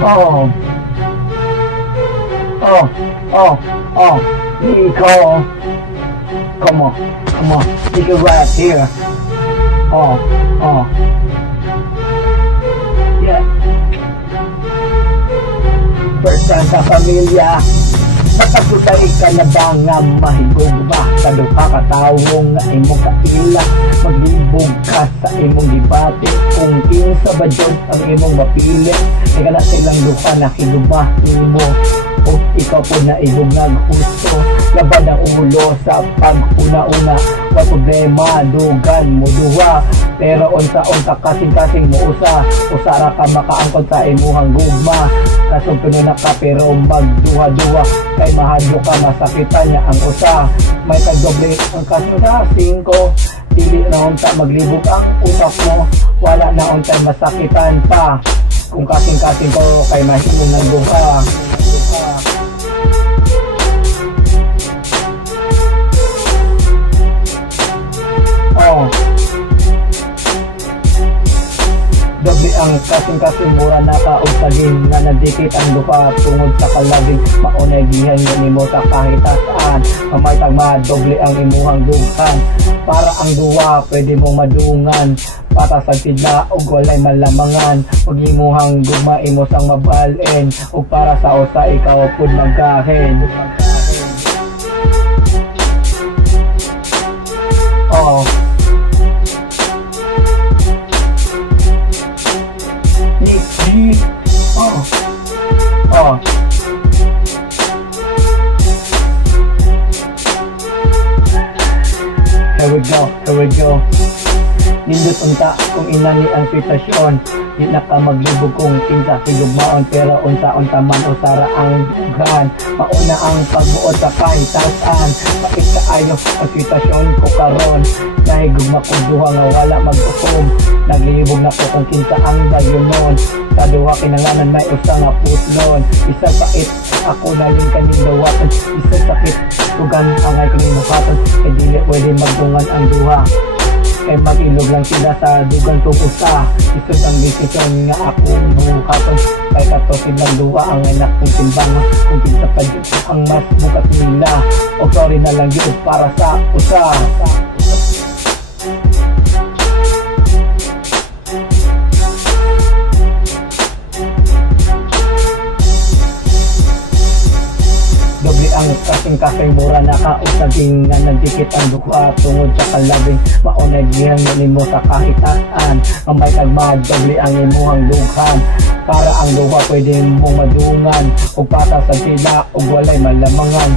Oh, oh, oh, oh, Nico. Come on, come on, take it right here. Oh, oh. Yeah. First time sa pamilya. Nakasutay ka na ba nga mahigog ba? Kaduha ka tawong nga imong kaila. Maglibog ka sa imong debate. Kung kinsa ba dyan ang imong mapili. Ika na silang duha na hiluba mo. O ikaw po na ibugag gusto. Labad ang ulo sa pag-una-una. Wa problema, dugan mo duha. Pero unsa-unsa kasing-kasing mo usa. Usara ka makaangkot sa imuhang gugma. Kasong tuno na ka pero magduha-duha. Kay mahadyo ka masakitan niya ang usa. May tagdoble ang kasing-kasing ko. Dili na unta maglibog ang utak mo. Wala na untay masakitan pa. Kung kasing-kasing ko kay mahimong ng duha. Oh. Doble ang kasing-kasing mura na kaugtagin na nadikit ang duha tungod sa kalabing maunay gihan nga nimo sa kahit saan. Mamay tagma doble ang imuhang dughan para ang duha pwede mong madungan. Para sa sila og walay malamangan ug imuhang gugma imo sang mabalin ug para sa usa ikaw pud magkahen. Oh. Nick. Oh. Oh. Here we go. Nindot unta kung inani ang sitwasyon. Di na ka maglibog kung kinsa sigugmaon. Pero unta-unta man usara ang dughan. Mauna ang pagbuot sa kahitasan. Pait kaayo ang sitwasyon ko karon. Nahigugma ko duha nga wala magtukom. Naglibog na ko kung kinsa ang dayunon. Sa duha kinanganan may usa nga putlon. Isa pait ako na din kaning dawatan. Isa sakit tugan angay kanimukaton. Kay dili pwede magdungan ang duha. Kay mag-ilog lang sila sa dugang tubusa. Isod ang desisyon nga akong bukaton. Kay katosin lang duwa ang anak kong timbangan. Kung kinsa pa dyan ang mas bukat nila. O sorry na lang yun para sa usa. Ang kasing-kasing mura na kausaging nga nagdikit ang duha tungod sa kalabing maunay gihan nimo sa kahitasan. Mamay tagma-doble ang imuhang dughan para ang duha pwede mong madungan ug para sa sila ug walay malamangan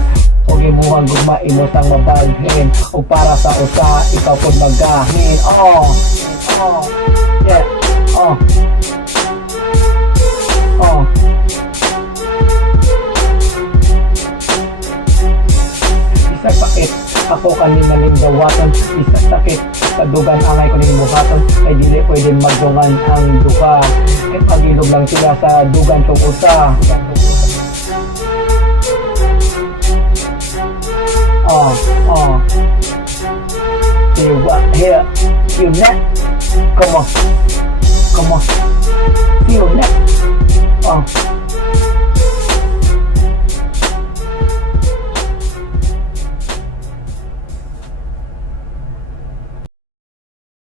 ug imuhang gugma imo sang mabalhin ug para sa usa ikaw pud magahin. Oh. Yeah. Oh. Isa sakit ako kanina ning dawatan. Isa sakit sa dugan angay ko ning buhaton. Ay dili pwede magdungan ang duha. Kay pagilog lang sila sa dugan tong usa. Oh. See what here? See you next. Come on. See you next.